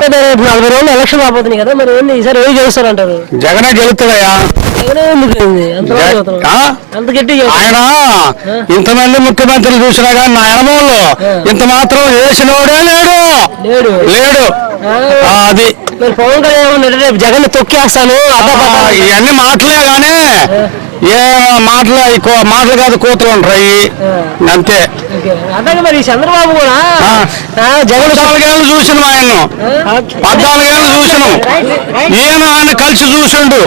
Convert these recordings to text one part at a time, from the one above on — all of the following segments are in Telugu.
40 రోజులు ఎలక్షన్ రాబోతున్నాయి కదా, మరి ఏంది ఈసారి ఏం చేస్తారంటారు? జగనే గెలుస్తాడయ్యా. ఆయన ఇంతమంది ముఖ్యమంత్రులు చూసినా కానీ నా అనుభవంలో ఇంత మాత్రం చేసినోడే లేడు. అది పవన్ కళ్యాణ్ రేపు జగన్ తొక్కేస్తాను ఇవన్నీ మాటలే గానీ ఏ మాటలు కాదు, కూతురు ఉంటాయి అంతే. మరి చంద్రబాబు కూడా జగన్ 14 ఏళ్ళు చూసినాం, ఆయన్ను 14 ఏళ్ళు చూసినాం. ఆయన కలిసి చూసిండు,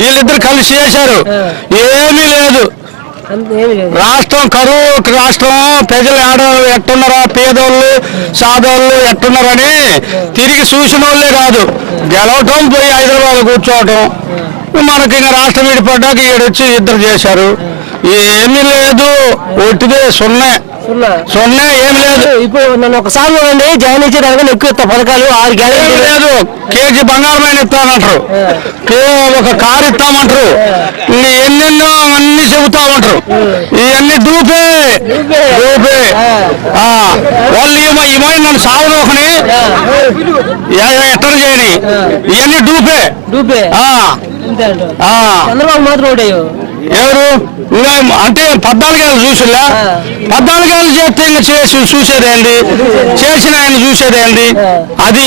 వీళ్ళిద్దరు కలిసి చేశారు. ఏమీ లేదు. రాష్ట్రం కరువు రాష్ట్రం, ప్రజలు ఎట్టున్నారా, పేదోళ్ళు సాదోళ్ళు ఎట్టున్నారని తిరిగి చూసిన వాళ్ళే కాదు, గెలవటం పోయి హైదరాబాద్ కూర్చోవటం. మనకి ఇంకా రాష్ట్రం విడిపడ్డాక ఈడొచ్చి ఇద్దరు చేశారు. ఏమీ లేదు, ఒట్టిదే సున్నే ఏమి లేదు. ఇప్పుడు నన్ను ఒకసారి చూడండి, జగన్ ఇచ్చేదానికన్నా ఎక్కువ ఇస్తా పథకాలు 6 గ్యారెంటీ లేదు. కేజీ బంగారమైన ఇస్తామంటారు, ఒక కారు ఇస్తామంటారు, ఎన్నెన్నో అన్ని చెబుతామంటారు. ఇవన్నీ డూపే. వాళ్ళు ఏమై నన్ను సాగులోకని ఎట్టర్ చేయని, ఇవన్నీ డూపే. చంద్రబాబు మాత్రం ఓటేయో ఎవరు అంటే 14 ఏళ్ళు చూసిలా, 14 ఏళ్ళు చేస్తే ఇంకా చూసేదేంది, చేసిన ఆయన చూసేదేంది. అది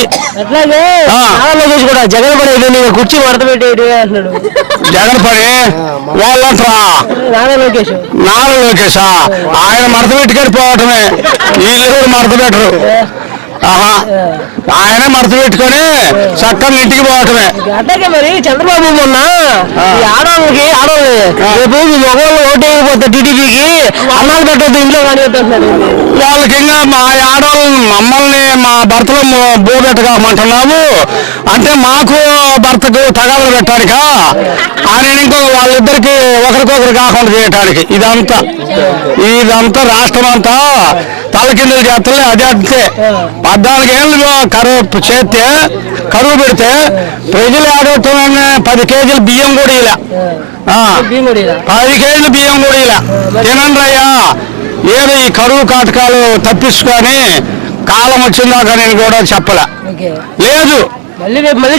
అట్లాగే కూడా జగన్ పడేది కుర్చీ మడత పెట్టి అంటున్నాడు. జగన్ పడి వాళ్ళంటరా నారా లోకేశా, ఆయన మడత పెట్టుకొని పోవటమే, వీళ్ళు మడత పెట్టరు. ఆయనే మడత పెట్టుకొని చక్కగా ఇంటికి పోవటమే. అట్లాగే మరి చంద్రబాబు మొన్న ఆడవాళ్ళకి రేపు మగవాళ్ళు ఓటు వేయకపోతే టీడీపీకి అన్నాలు పెట్టద్దు ఇంట్లో కానీ పెట్టేస్తున్నారు. వాళ్ళకి ఇంకా మా ఆడవాళ్ళు మమ్మల్ని మా భర్తలు బోబెట్టమంటున్నాము అంటే మాకు భర్తకు తగాదలు పెట్టడానిక, ఆయన ఇంకో వాళ్ళిద్దరికి ఒకరికొకరు కాకుండా చేయటానికి. ఇదంతా రాష్ట్రం అంతా తలకిందులు చేస్తలే. అదే అంతే. 14 ఏళ్ళు కరువు పెడితే ప్రజలు ఆడవుతామని 10 కేజీలు బియ్యం కూడా ఇలా, 10 కేజీలు బియ్యం కూడా ఇలా తినండి అయ్యా. ఏదో ఈ కరువు కాటకాలు తప్పించుకొని కాలం వచ్చిందాక నేను కూడా చెప్పలే. లేదు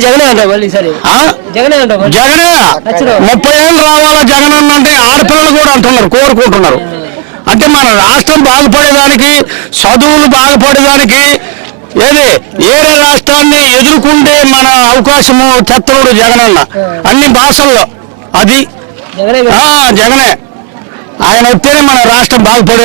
జగనే 30 ఏళ్ళు రావాలా జగన్ అంటే ఆడపిల్లలు కూడా అంటున్నారు, కోరుకుంటున్నారు. అంటే మన రాష్ట్రం బాగుపడేదానికి, చదువులు బాగుపడేదానికి, ఏరే రాష్ట్రాన్ని ఎదుర్కొంటే మన అవకాశము తెత్తనుడు జగనన్న అన్ని భాషల్లో. అది జగనే, ఆయన వస్తేనే మన రాష్ట్రం బాగుపడేది.